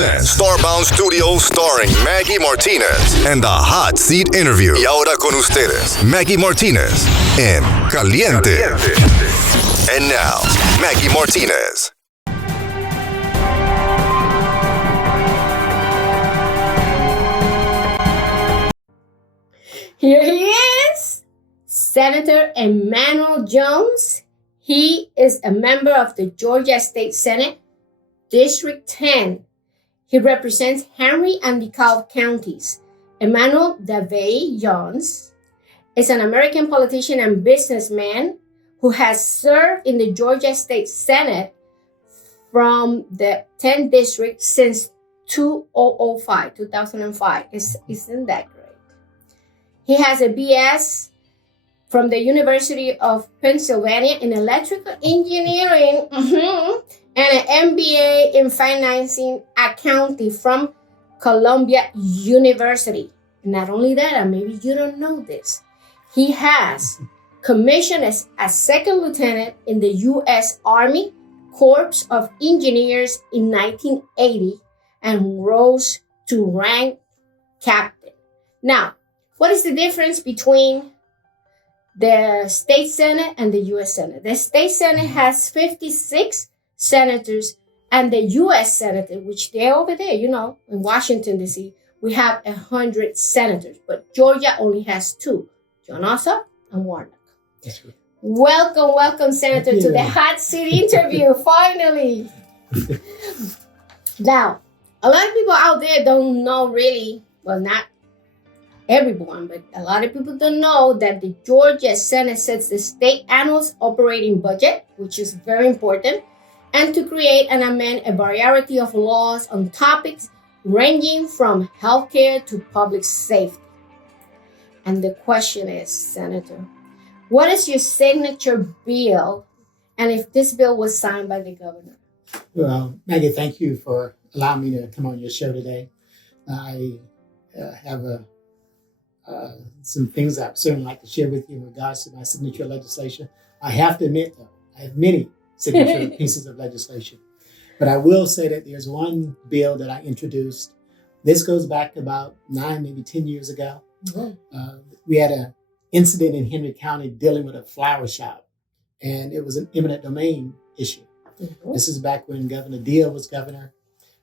presents Starbound Studios starring Maggy Martinez and the Hot Seat Interview. Y ahora con ustedes, Maggy Martinez en Caliente. And now, Maggy Martinez. Here he is, Senator Emanuel Jones. He is a member of the Georgia State Senate, District 10. He represents Henry and DeKalb counties. Emanuel Davey Jones is an American politician and businessman who has served in the Georgia State Senate from the 10th district since 2005. Isn't that great? He has a BS from the University of Pennsylvania in electrical engineering and an MBA in financing accounting from Columbia University. Not only that, and maybe you don't know this, he has commissioned as a second lieutenant in the U.S. Army Corps of Engineers in 1980 and rose to rank captain. Now, what is the difference between the state Senate and the U.S. Senate? The state Senate has 56 senators, and the U.S. Senate, which they're over there, in Washington, D.C., we have 100 senators. But Georgia only has 2, John Ossoff and Warnock. That's right. Welcome, Senator, to the Hot Seat Interview, finally. Now, a lot of people out there don't know really, well, not everyone, but a lot of people don't know that the Georgia Senate sets the state annual operating budget, which is very important, and to create and amend a variety of laws on topics ranging from healthcare to public safety. And the question is, Senator, what is your signature bill, and if this bill was signed by the governor? Well, Maggie, thank you for allowing me to come on your show today. I have some things I'd certainly like to share with you in regards to my signature legislation. I have to admit, though, I have many signature pieces of legislation. But I will say that there's one bill that I introduced. This goes back about 9, maybe 10 years ago. Mm-hmm. We had an incident in Henry County dealing with a flower shop, and it was an eminent domain issue. Mm-hmm. This is back when Governor Deal was governor,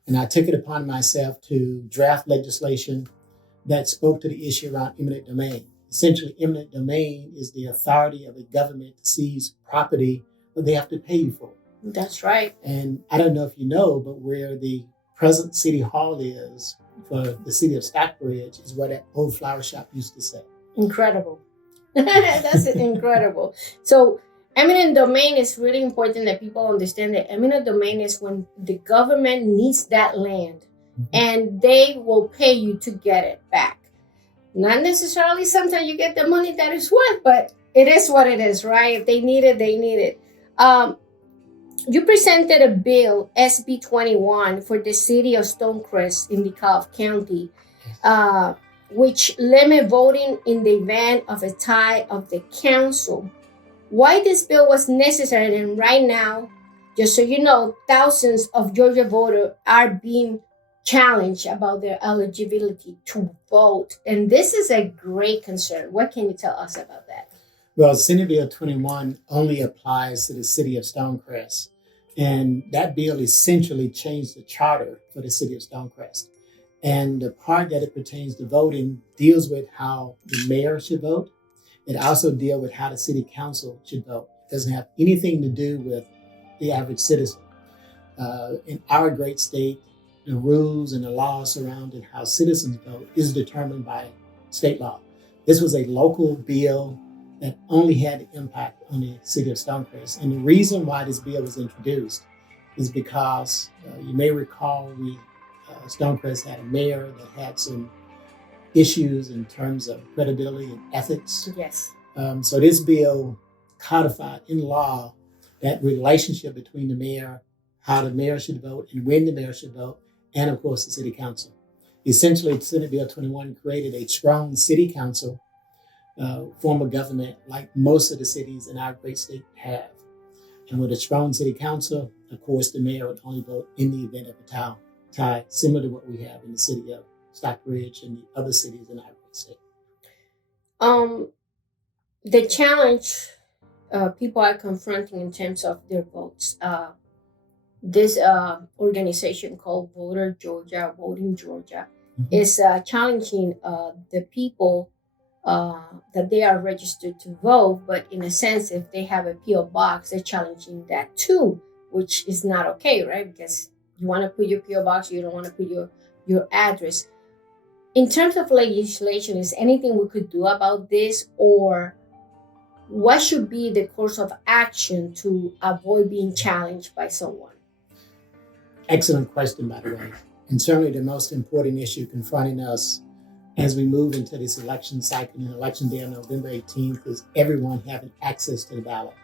and I took it upon myself to draft legislation that spoke to the issue around eminent domain. Essentially, eminent domain is the authority of a government to seize property that they have to pay you for. That's right. And I don't know if you know, but where the present city hall is for the city of Stockbridge is where that old flower shop used to sit. Incredible. That's incredible. So eminent domain is really important that people understand that eminent domain is when the government needs that land, and they will pay you to get it back. Not necessarily sometimes you get the money that it's worth, but it is what it is, right? If they need it, they need it. You presented a bill, SB 21, for the city of Stonecrest in DeKalb County, which limit voting in the event of a tie of the council. Why this bill was necessary, and right now, just so you know, thousands of Georgia voters are being challenged about their eligibility to vote. And this is a great concern. What can you tell us about that? Well, Senate Bill 21 only applies to the city of Stonecrest. And that bill essentially changed the charter for the city of Stonecrest. And the part that it pertains to voting deals with how the mayor should vote. It also deals with how the city council should vote. It doesn't have anything to do with the average citizen. In our great state, the rules and the laws surrounding how citizens vote is determined by state law. This was a local bill that only had the impact on the city of Stonecrest. And the reason why this bill was introduced is because you may recall Stonecrest had a mayor that had some issues in terms of credibility and ethics. Yes. So this bill codified in law that relationship between the mayor, how the mayor should vote and when the mayor should vote, and of course the city council. Essentially, Senate Bill 21 created a strong city council form of government like most of the cities in our great state have. And with a strong city council, of course, the mayor would only vote in the event of a tie. tie, similar to what we have in the city of Stockbridge and the other cities in our great state. The challenge people are confronting in terms of their votes. This organization called Voting Georgia, is challenging the people that they are registered to vote, but in a sense, if they have a PO box, they're challenging that too, which is not okay, right? Because you want to put your PO box, you don't want to put your address. In terms of legislation, is anything we could do about this, or what should be the course of action to avoid being challenged by someone? Excellent question, by the way. And certainly the most important issue confronting us as we move into this election cycle and election day on November 18th is everyone having access to the ballot.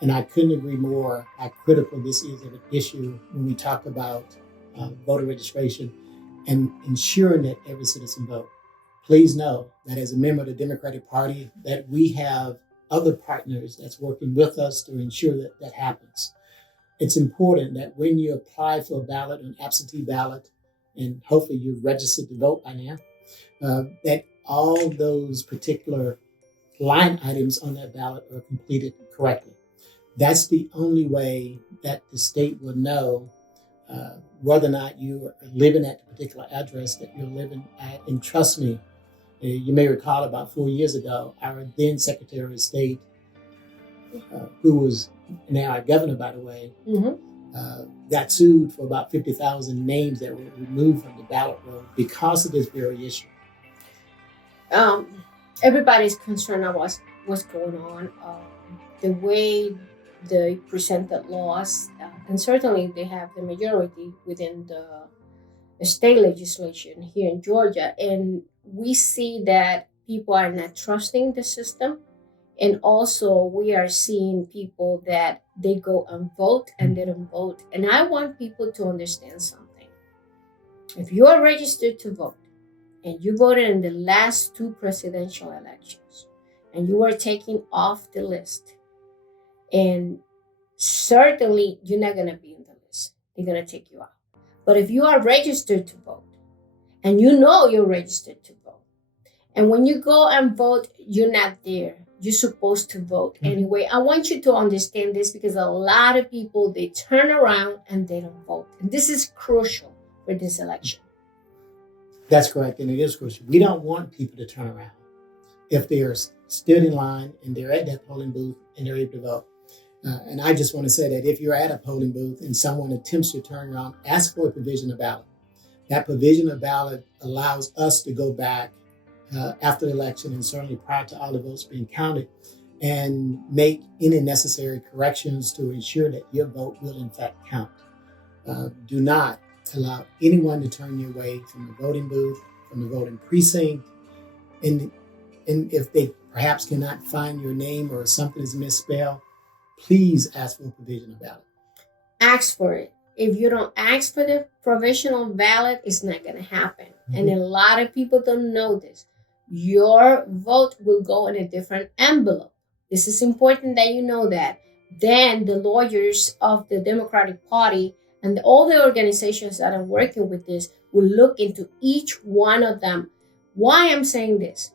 And I couldn't agree more how critical this is of an issue when we talk about voter registration and ensuring that every citizen vote. Please know that as a member of the Democratic Party, that we have other partners that's working with us to ensure that that happens. It's important that when you apply for a ballot, an absentee ballot, and hopefully you're registered to vote by now, that all those particular line items on that ballot are completed correctly. That's the only way that the state will know whether or not you are living at the particular address that you're living at. And trust me, you may recall about 4 years ago, our then Secretary of State, who was now our governor, by the way, got sued for about 50,000 names that were removed from the ballot roll because of this very issue. Everybody's concerned about what's going on. The way they present the laws, and certainly they have the majority within the state legislation here in Georgia. And we see that people are not trusting the system. And also we are seeing people that they go and vote and they don't vote. And I want people to understand something. If you are registered to vote and you voted in the last 2 presidential elections and you were taken off the list, and certainly you're not going to be in the list. They're going to take you out. But if you are registered to vote and you know you're registered to vote, and when you go and vote, you're not there. You're supposed to vote anyway. I want you to understand this because a lot of people, they turn around and they don't vote. And this is crucial for this election. That's correct, and it is crucial. We don't want people to turn around if they are stood in line and they're at that polling booth and they're able to vote. And I just want to say that if you're at a polling booth and someone attempts to turn around, ask for a provisional ballot. That provisional ballot allows us to go back after the election and certainly prior to all the votes being counted and make any necessary corrections to ensure that your vote will in fact count. Do not allow anyone to turn you away from the voting booth, from the voting precinct. And if they perhaps cannot find your name or something is misspelled, please ask for a provisional ballot. Ask for it. If you don't ask for the provisional ballot, it's not going to happen. And a lot of people don't know this. Your vote will go in a different envelope. This is important that you know that. Then the lawyers of the Democratic Party and all the organizations that are working with this will look into each one of them. Why I'm saying this?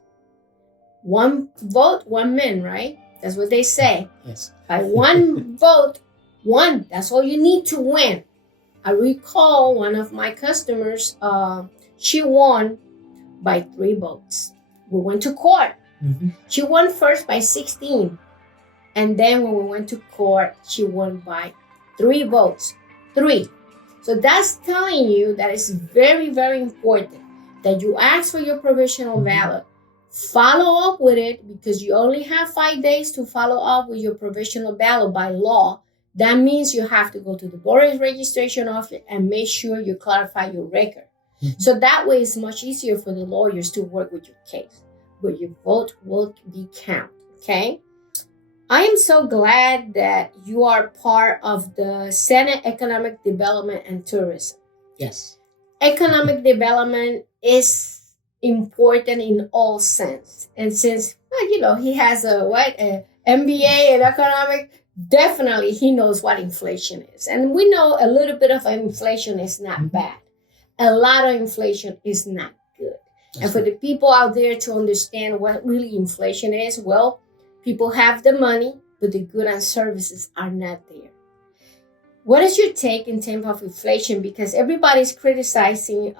One vote, one man, right? That's what they say. Yes. By one vote, one. That's all you need to win. I recall one of my customers, she won by 3 votes. We went to court. She won first by 16. And then when we went to court, she won by 3 votes. 3. So that's telling you that it's very, very important that you ask for your provisional ballot. Follow up with it because you only have 5 days to follow up with your provisional ballot by law. That means you have to go to the voter registration office and make sure you clarify your record. So that way it's much easier for the lawyers to work with your case. But your vote will be counted, okay? I am so glad that you are part of the Senate Economic Development and Tourism. Yes. Economic development is important in all sense. And since, he has a MBA in economic, definitely he knows what inflation is. And we know a little bit of inflation is not bad. a lot of inflation is not good. And for the people out there to understand what really inflation is, well, people have the money, but the goods and services are not there. What is your take in terms of inflation? Because everybody's criticizing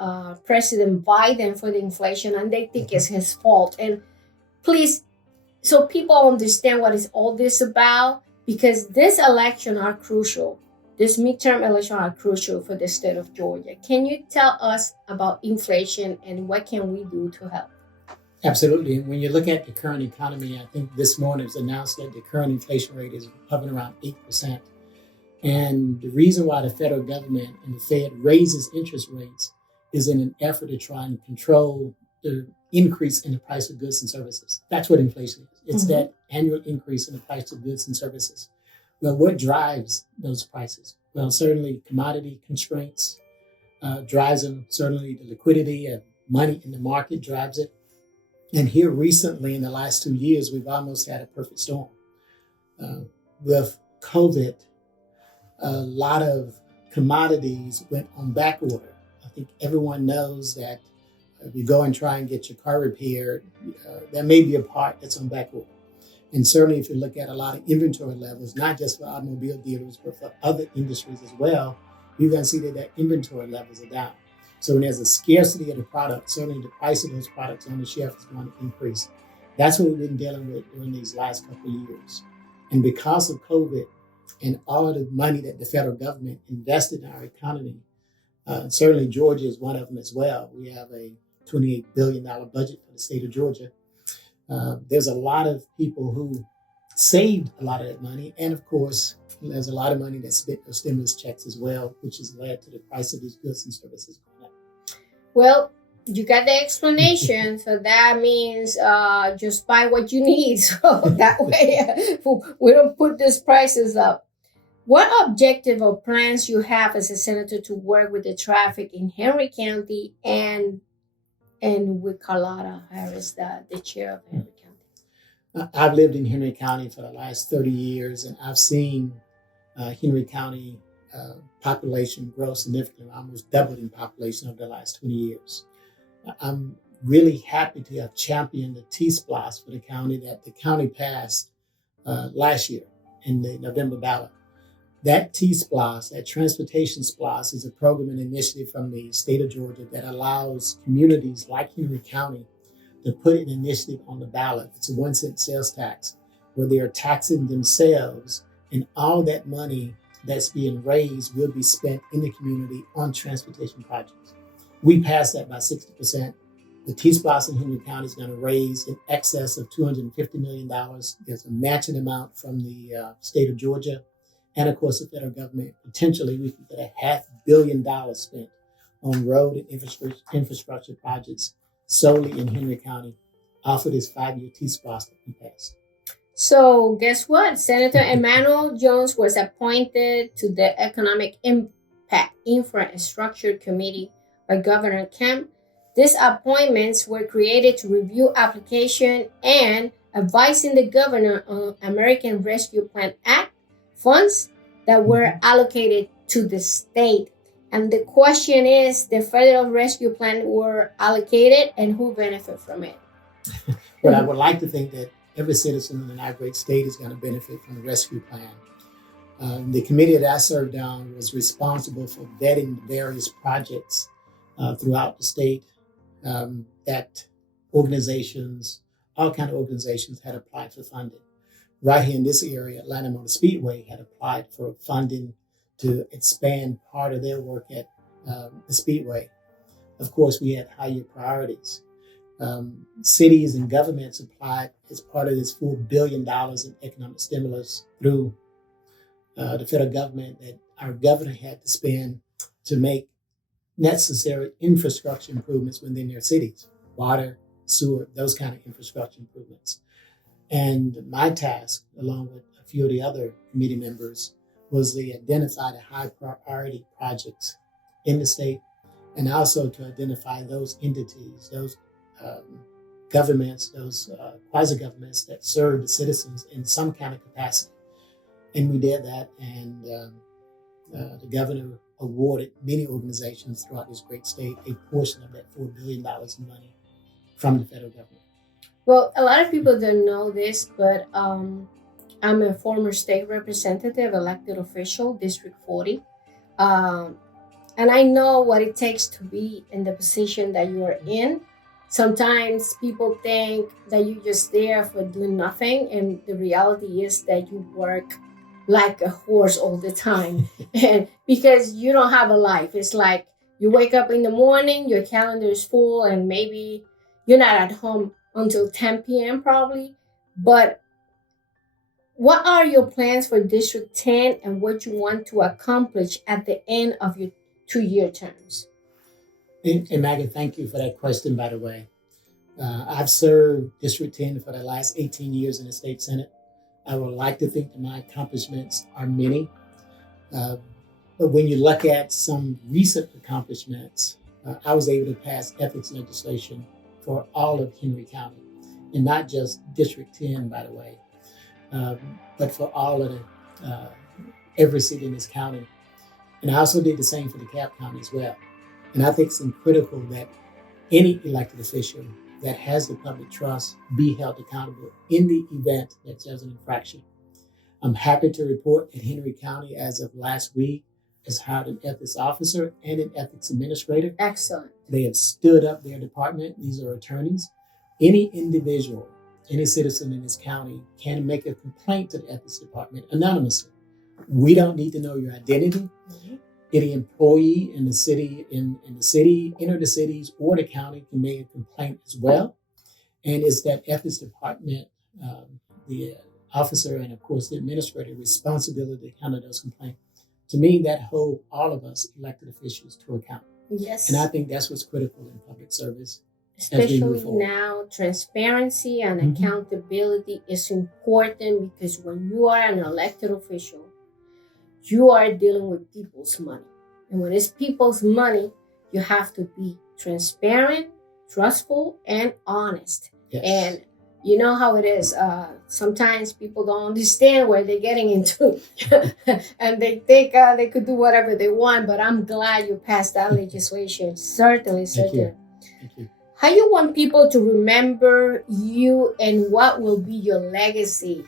President Biden for the inflation, and they think it's his fault. And please, so people understand what is all this about, because this election are crucial. This midterm election are crucial for the state of Georgia. Can you tell us about inflation and what can we do to help? Absolutely. When you look at the current economy, I think this morning it was announced that the current inflation rate is hovering around 8%. And the reason why the federal government and the Fed raises interest rates is in an effort to try and control the increase in the price of goods and services. That's what inflation is. It's that annual increase in the price of goods and services. Well, what drives those prices? Well, certainly commodity constraints drives them. Certainly the liquidity of money in the market drives it. And here recently, in the last 2 years, we've almost had a perfect storm. With COVID, a lot of commodities went on back order. I think everyone knows that if you go and try and get your car repaired, there may be a part that's on back order. And certainly if you look at a lot of inventory levels, not just for automobile dealers, but for other industries as well, you're going to see that their inventory levels are down. So when there's a scarcity of the product, certainly the price of those products on the shelf is going to increase. That's what we've been dealing with during these last couple of years. And because of COVID, and all of the money that the federal government invested in our economy, certainly Georgia is one of them as well. We have a $28 billion budget for the state of Georgia. There's a lot of people who saved a lot of that money. And of course, there's a lot of money that's spent for stimulus checks as well, which has led to the price of these goods and services going up. Well, you got the explanation. So that means just buy what you need. So that way we don't put these prices up. What objective or plans you have as a senator to work with the traffic in Henry County and with Carlotta Harris, the chair of Henry County? I've lived in Henry County for the last 30 years, and I've seen Henry County population grow significantly, almost doubled in population over the last 20 years. I'm really happy to have championed the T-SPLOST for the county that the county passed last year in the November ballot. That T-SPLOST, that transportation SPLOST, is a program and initiative from the state of Georgia that allows communities like Henry County to put an initiative on the ballot. It's a 1-cent sales tax where they are taxing themselves, and all that money that's being raised will be spent in the community on transportation projects. We passed that by 60%. The T-SPLOST in Henry County is going to raise in excess of $250 million. There's a matching amount from the state of Georgia. And of course, the federal government, potentially, we could get $500 million spent on road and infrastructure projects solely in Henry County off of this 5-year T-SPLOST that we passed. So guess what? Senator Emanuel Jones was appointed to the Economic Impact Infrastructure Committee by Governor Kemp. These appointments were created to review application and advising the governor on American Rescue Plan Act funds that were allocated to the state. And the question is, the federal rescue plan were allocated and who benefit from it? Well, I would like to think that every citizen in our great state is going to benefit from the rescue plan. The committee that I served on was responsible for vetting various projects throughout the state that organizations, all kinds of organizations had applied for funding. Right here in this area, Atlanta Motor Speedway had applied for funding to expand part of their work at the Speedway. Of course, we had higher priorities. Cities and governments applied as part of this $4 billion in economic stimulus through the federal government that our governor had to spend to make necessary infrastructure improvements within their cities, water, sewer, those kind of infrastructure improvements. And my task, along with a few of the other committee members, was to identify the high priority projects in the state, and also to identify those entities, those governments, those quasi-governments that serve the citizens in some kind of capacity. And we did that, and the governor awarded many organizations throughout this great state a portion of that $4 billion in money from the federal government. Well, a lot of people don't know this, but I'm a former state representative, elected official, District 40. And I know what it takes to be in the position that you are in. Sometimes people think that you're just there for doing nothing, and the reality is that you work like a horse all the time. And because you don't have a life. It's like you wake up in the morning, your calendar is full, and maybe you're not at home until 10 p.m. probably. But what are your plans for District 10 and what you want to accomplish at the end of your 2-year terms? And Maggie, thank you for that question, by the way. I've served District 10 for the last 18 years in the state Senate. I would like to think that my accomplishments are many. But when you look at some recent accomplishments, I was able to pass ethics legislation for all of Henry County, and not just District 10, by the way, but for all of every city in this county. And I also did the same for DeKalb County as well. And I think it's critical that any elected official that has the public trust be held accountable in the event that there's an infraction. I'm happy to report that Henry County, as of last week, has hired an ethics officer and an ethics administrator. Excellent. They have stood up their department. These are attorneys. Any individual, any citizen in this county can make a complaint to the ethics department anonymously. We don't need to know your identity. Mm-hmm. Any employee in the city, in the city, inner the cities, or the county can make a complaint as well. And it's that ethics department, the officer, and of course the administrator, responsibility to handle those complaints. To me, that holds all of us elected officials to account. Yes. And I think that's what's critical in public service. Especially now, transparency and Mm-hmm. accountability is important, because when you are an elected official, you are dealing with people's money. And when it's people's money, you have to be transparent, trustful, and honest. Yes. And you know how it is. Sometimes people don't understand where they're getting into. And they think they could do whatever they want. But I'm glad you passed that legislation. Certainly. Thank you. How you want people to remember you, and what will be your legacy?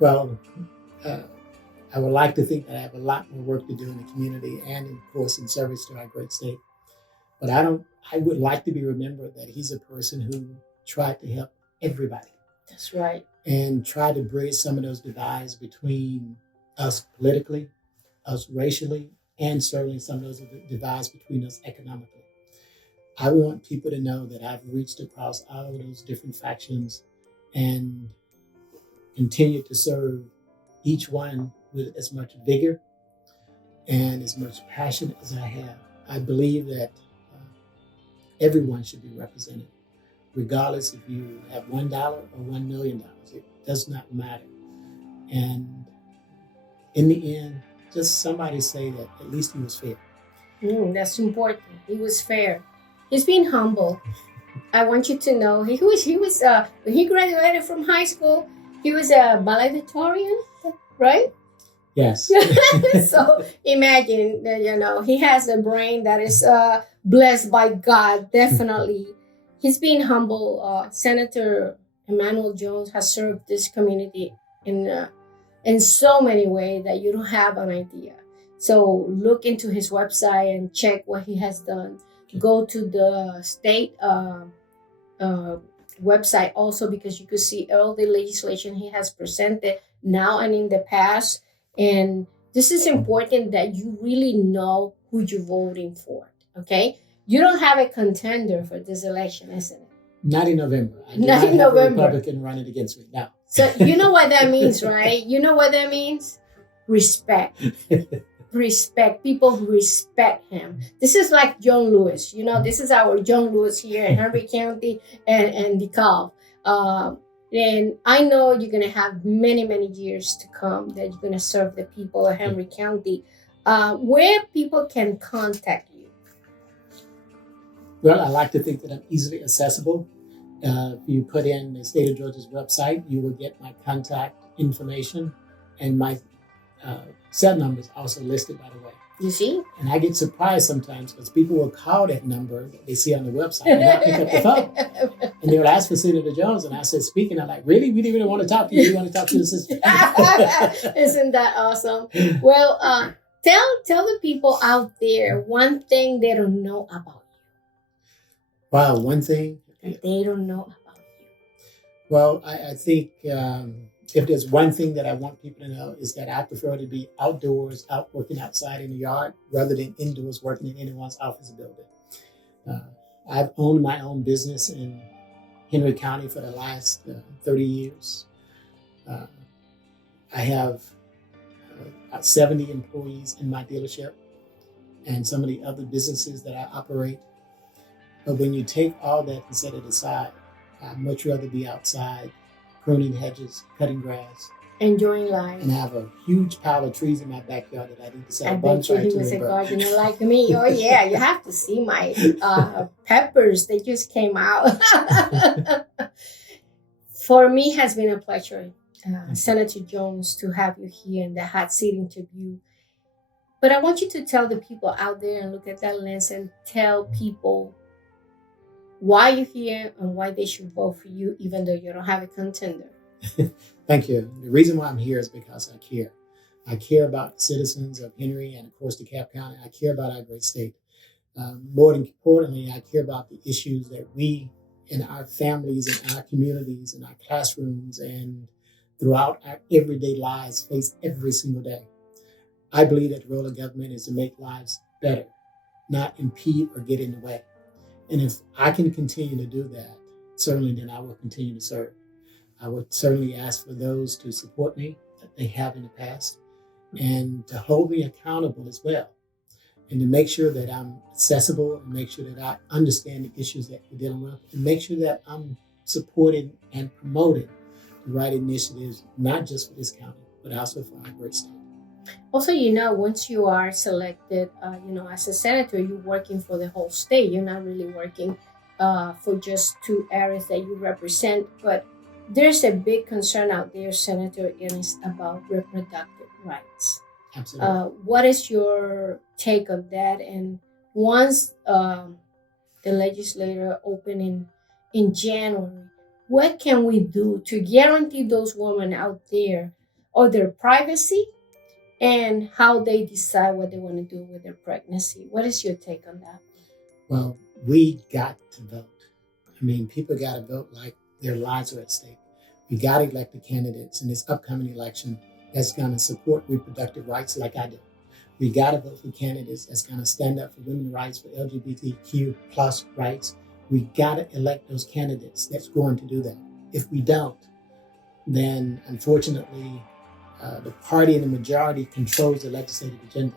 Well, I would like to think that I have a lot more work to do in the community and, of course, in service to our great state. But I would like to be remembered that he's a person who tried to help everybody. That's right. And tried to bridge some of those divides between us politically, us racially, and certainly some of those divides between us economically. I want people to know that I've reached across all of those different factions and continue to serve each one with as much vigor and as much passion as I have. I believe that everyone should be represented, regardless if you have $1 or $1 million. It does not matter. And in the end, just somebody say that at least he was fair. That's important. He was fair. He's being humble. I want you to know he was when he graduated from high school, he was a valedictorian, right? Yes. So imagine that, he has a brain that is blessed by God, definitely. He's being humble. Senator Emanuel Jones has served this community in so many ways that you don't have an idea. So look into his website and check what he has done. Go to the state website also, because you could see all the legislation he has presented now and in the past. And this is important that you really know who you're voting for, okay? You don't have a contender for this election, isn't it? Not in November. I do Not in have November. a Republican running against me now. So you know what that means, right? You know what that means? Respect. Respect. People who respect him. This is like John Lewis. This is our John Lewis here in Henry County and DeKalb. And I know you're going to have many, many years to come that you're going to serve the people of Henry County. Where people can contact you? Well, I like to think that I'm easily accessible. If you put in the State of Georgia's website, you will get my contact information and my cell numbers also listed, by the way. You see? And I get surprised sometimes because people will call that number that they see on the website and not pick up the phone. And they will ask for Senator Jones. And I said, speaking, I'm like, really? We didn't really want to talk to you. We want to talk to the sister. Isn't that awesome? Well, tell the people out there one thing they don't know about you. Wow, one thing? That they don't know about you. Well, I think if there's one thing that I want people to know is that I prefer to be outdoors, out working outside in the yard, rather than indoors working in anyone's office building. I've owned my own business in Henry County for the last 30 years. I have about 70 employees in my dealership and some of the other businesses that I operate. But when you take all that and set it aside, I'd much rather be outside, pruning hedges, cutting grass, enjoying life, and have a huge pile of trees in my backyard that I need to set I a bet bonfire you he to was a and burn. gardener like me. Oh yeah, you have to see my peppers. They just came out. For me, it has been a pleasure, Senator Jones, to have you here in the hot seat interview. But I want you to tell the people out there and look at that lens and tell people why you're here and why they should vote for you, even though you don't have a contender. Thank you. The reason why I'm here is because I care. I care about the citizens of Henry and, of course, DeKalb County. I care about our great state. More importantly, I care about the issues that we in our families and our communities and our classrooms and throughout our everyday lives face every single day. I believe that the role of government is to make lives better, not impede or get in the way. And if I can continue to do that, certainly then I will continue to serve. I would certainly ask for those to support me that they have in the past and to hold me accountable as well. And to make sure that I'm accessible and make sure that I understand the issues that we're dealing with and make sure that I'm supporting and promoting the right initiatives, not just for this county, but also for our great state. Also, once you are selected, as a senator, you're working for the whole state. You're not really working for just two areas that you represent. But there's a big concern out there, Senator, and it's about reproductive rights. Absolutely. What is your take on that? And once the legislature open in January, what can we do to guarantee those women out there or their privacy and how they decide what they want to do with their pregnancy? What is your take on that? Well, we got to vote. I mean, people got to vote like their lives are at stake. We got to elect the candidates in this upcoming election that's going to support reproductive rights like I do. We got to vote for candidates that's going to stand up for women's rights, for LGBTQ plus rights. We got to elect those candidates that's going to do that. If we don't, then unfortunately, the party in the majority controls the legislative agenda.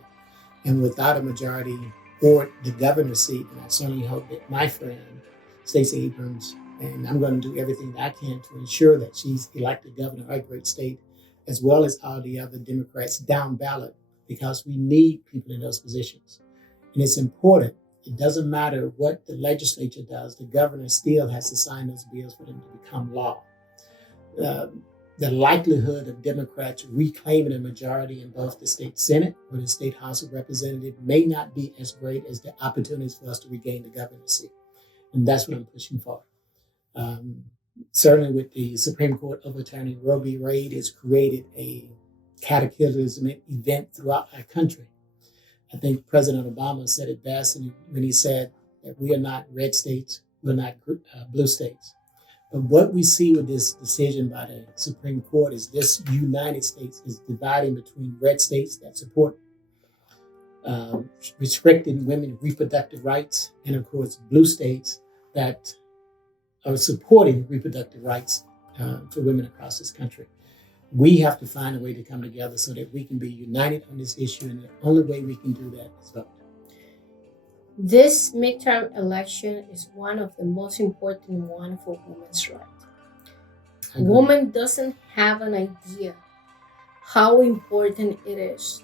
And without a majority or the governor's seat, and I certainly hope that my friend, Stacey Abrams, and I'm going to do everything that I can to ensure that she's elected governor of our great state, as well as all the other Democrats down ballot, because we need people in those positions. And it's important. It doesn't matter what the legislature does, the governor still has to sign those bills for them to become law. The likelihood of Democrats reclaiming a majority in both the state Senate or the state House of Representatives may not be as great as the opportunities for us to regain the governor's seat. And that's what I'm pushing for. Certainly with the Supreme Court overturning Roe v. Wade, has created a cataclysmic event throughout our country. I think President Obama said it best when he said that we are not red states, we're not blue states. But what we see with this decision by the Supreme Court is this United States is dividing between red states that support restricting women's reproductive rights and, of course, blue states that are supporting reproductive rights for women across this country. We have to find a way to come together so that we can be united on this issue, and the only way we can do that is vote. This midterm election is one of the most important ones for women's rights. Woman doesn't have an idea how important it is.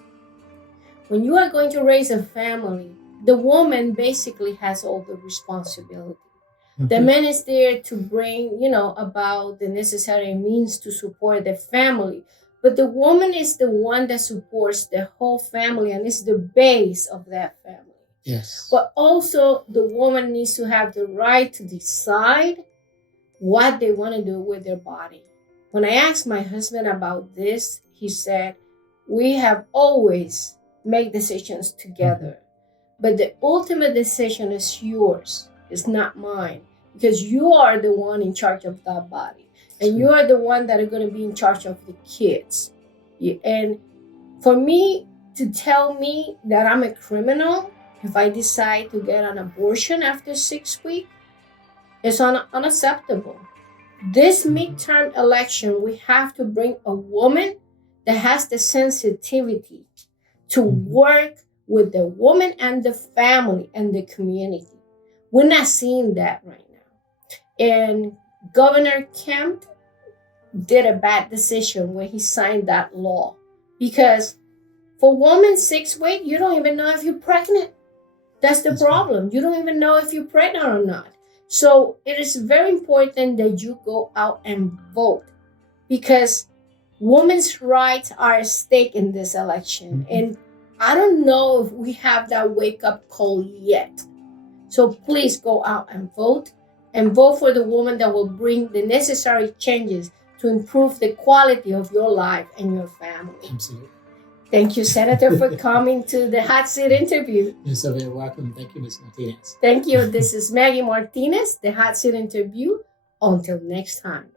When you are going to raise a family, the woman basically has all the responsibility. Mm-hmm. The man is there to bring, about the necessary means to support the family. But the woman is the one that supports the whole family and is the base of that family. Yes. But also the woman needs to have the right to decide what they want to do with their body. When I asked my husband about this, he said, we have always made decisions together. But the ultimate decision is yours. It's not mine. Because you are the one in charge of that body. And you are the one that are going to be in charge of the kids. And for me to tell me that I'm a criminal if I decide to get an abortion after 6 weeks, it's unacceptable. This midterm election, we have to bring a woman that has the sensitivity to work with the woman and the family and the community. We're not seeing that right now. And Governor Kemp did a bad decision when he signed that law. Because for women 6 weeks, you don't even know if you're pregnant. That's the problem. You don't even know if you're pregnant or not. So it is very important that you go out and vote, because women's rights are at stake in this election. And I don't know if we have that wake-up call yet. So please go out and vote for the woman that will bring the necessary changes to improve the quality of your life and your family. Absolutely. Thank you, Senator, for coming to the Hot Seat interview. You're so very welcome. Thank you, Ms. Martinez. Thank you. This is Maggy Martinez, the Hot Seat interview. Until next time.